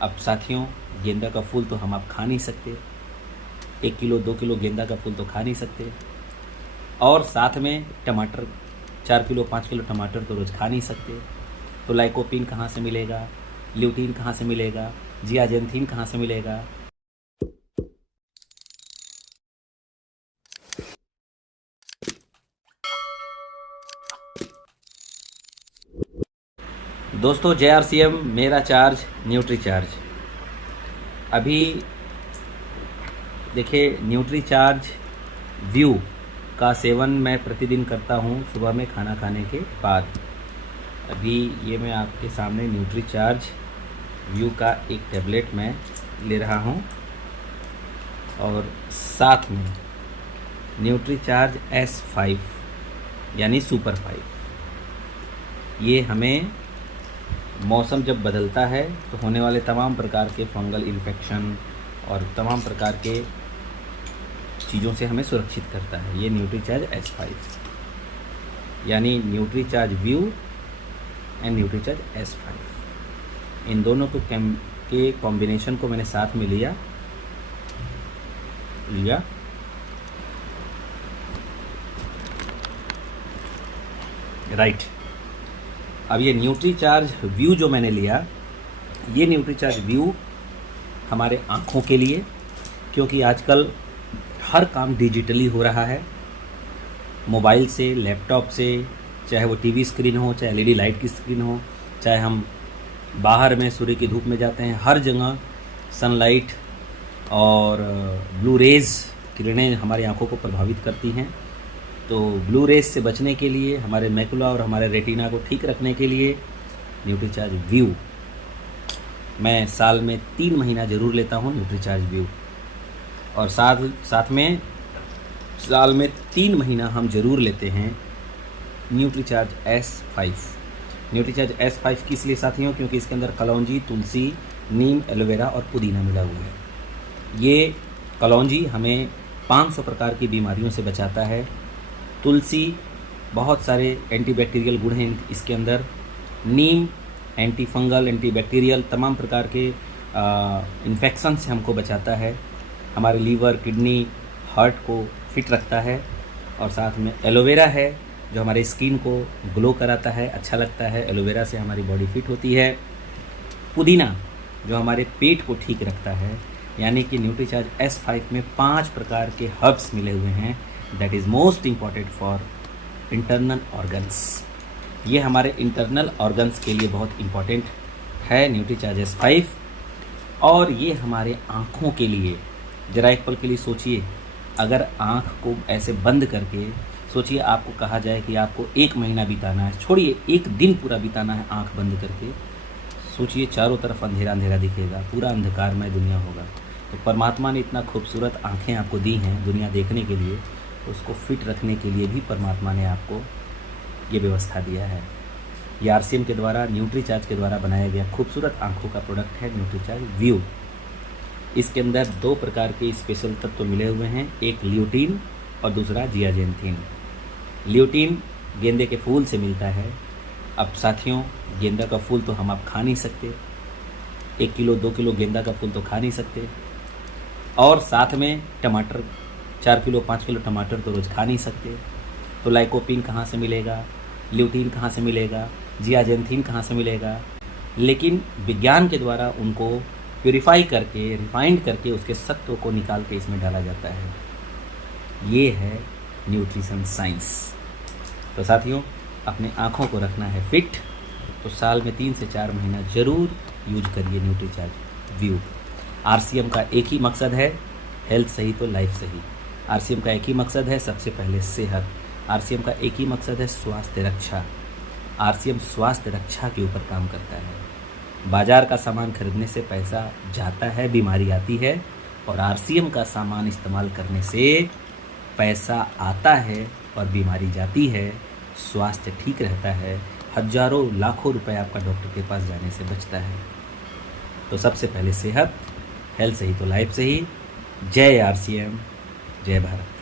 अब साथियों, गेंदा का फूल तो हम आप खा नहीं सकते, 1 किलो 2 किलो गेंदा का फूल तो खा नहीं सकते, और साथ में टमाटर 4 किलो 5 किलो टमाटर तो रोज़ खा नहीं सकते। तो लाइकोपीन कहाँ से मिलेगा, ल्यूटीन कहाँ से मिलेगा, जियाजेंथीन कहाँ से मिलेगा। दोस्तों, JRCM मेरा चार्ज न्यूट्री चार्ज। अभी देखिए, न्यूट्री चार्ज व्यू का सेवन मैं प्रतिदिन करता हूँ सुबह में खाना खाने के बाद। अभी ये मैं आपके सामने न्यूट्री चार्ज व्यू का एक टेबलेट मैं ले रहा हूँ, और साथ में न्यूट्री चार्ज S5 यानी सुपर 5। ये हमें मौसम जब बदलता है तो होने वाले तमाम प्रकार के फंगल इन्फेक्शन और तमाम प्रकार के चीज़ों से हमें सुरक्षित करता है। ये न्यूट्री चार्ज S5 यानी nutri charge view and nutri charge S5, इन दोनों को के कॉम्बिनेशन को मैंने साथ में लिया। राइट। अब ये न्यूट्री चार्ज व्यू जो मैंने लिया, ये न्यूट्री चार्ज व्यू हमारे आँखों के लिए, क्योंकि आजकल हर काम डिजिटली हो रहा है, मोबाइल से, लैपटॉप से, चाहे वो टीवी स्क्रीन हो, चाहे LED लाइट की स्क्रीन हो, चाहे हम बाहर में सूर्य की धूप में जाते हैं, हर जगह सनलाइट और ब्लू रेज़ किरणें हमारी आँखों को प्रभावित करती हैं। तो ब्लू रेज से बचने के लिए, हमारे मैकुला और हमारे रेटिना को ठीक रखने के लिए न्यूट्री चार्ज व्यू मैं साल में 3 महीना ज़रूर लेता हूँ, न्यूट्री चार्ज व्यू। और साथ में साल में 3 महीना हम ज़रूर लेते हैं nutri charge S5। Nutri charge S5 किस लिए साथियों? क्योंकि इसके अंदर कलौंजी, तुलसी, नीम, एलोवेरा और पुदीना मिला हुआ है। ये कलौंजी हमें 500 प्रकार की बीमारियों से बचाता है। तुलसी, बहुत सारे एंटीबैक्टीरियल गुण हैं इसके अंदर। नीम, एंटी फंगल, एंटी बैक्टीरियल तमाम प्रकार के इन्फेक्शन से हमको बचाता है। हमारे लीवर, किडनी, हार्ट को फिट रखता है। और साथ में एलोवेरा है जो हमारे स्किन को ग्लो कराता है, अच्छा लगता है। एलोवेरा से हमारी बॉडी फिट होती है। पुदीना जो हमारे पेट को ठीक रखता है, यानी कि न्यूट्री चार्ज S5 में 5 प्रकार के हर्ब्स मिले हुए हैं। That is most important for internal organs. ये हमारे इंटरनल ऑर्गन्स के लिए बहुत इम्पॉर्टेंट है न्यूट्री चार्ज S5। और ये हमारे आँखों के लिए, ज़रा एक पल के लिए सोचिए, अगर आँख को ऐसे बंद करके सोचिए, आपको कहा जाए कि आपको 1 महीना बिताना है, छोड़िए 1 दिन पूरा बिताना है आँख बंद करके, सोचिए चारों तरफ अंधेरा अंधेरा दिखेगा, पूरा अंधकारमय दुनिया होगा। तो परमात्मा ने इतना खूबसूरत आँखें आपको दी हैं दुनिया देखने के लिए, तो उसको फिट रखने के लिए भी परमात्मा ने आपको ये व्यवस्था दिया है। ये RCM के द्वारा, न्यूट्री चार्ज के द्वारा बनाया गया खूबसूरत आँखों का प्रोडक्ट है न्यूट्री चार्ज व्यू। इसके अंदर 2 प्रकार के स्पेशल तत्व मिले हुए हैं, एक ल्यूटीन और दूसरा जियाजेंथीन। ल्यूटीन गेंदे के फूल से मिलता है। अब साथियों, गेंदा का फूल तो हम आप खा नहीं सकते, 1 किलो 2 किलो गेंदा का फूल तो खा नहीं सकते, और साथ में टमाटर 4 किलो 5 किलो टमाटर तो रोज़ खा नहीं सकते। तो लाइकोपीन कहाँ से मिलेगा, ल्यूटीन कहाँ से मिलेगा, जियाजेंथीन कहाँ से मिलेगा। लेकिन विज्ञान के द्वारा उनको प्योरीफाई करके, रिफाइंड करके, उसके सत्व को निकाल के इसमें डाला जाता है। ये है न्यूट्रिशन साइंस। तो साथियों, अपने आँखों को रखना है फिट, तो साल में 3 से 4 महीना ज़रूर यूज करिए न्यूट्री चार्ज व्यू। RCM का एक ही मकसद है, हेल्थ सही तो लाइफ सही। RCM का एक ही मकसद है, सबसे पहले सेहत। RCM का एक ही मकसद है, स्वास्थ्य रक्षा। RCM स्वास्थ्य रक्षा के ऊपर काम करता है। बाजार का सामान खरीदने से पैसा जाता है, बीमारी आती है, और RCM का सामान इस्तेमाल करने से पैसा आता है और बीमारी जाती है, स्वास्थ्य ठीक रहता है, हजारों लाखों रुपए आपका डॉक्टर के पास जाने से बचता है। तो सबसे पहले सेहत, हेल्थ सही तो लाइफ सही। जय RCM, जय भारत।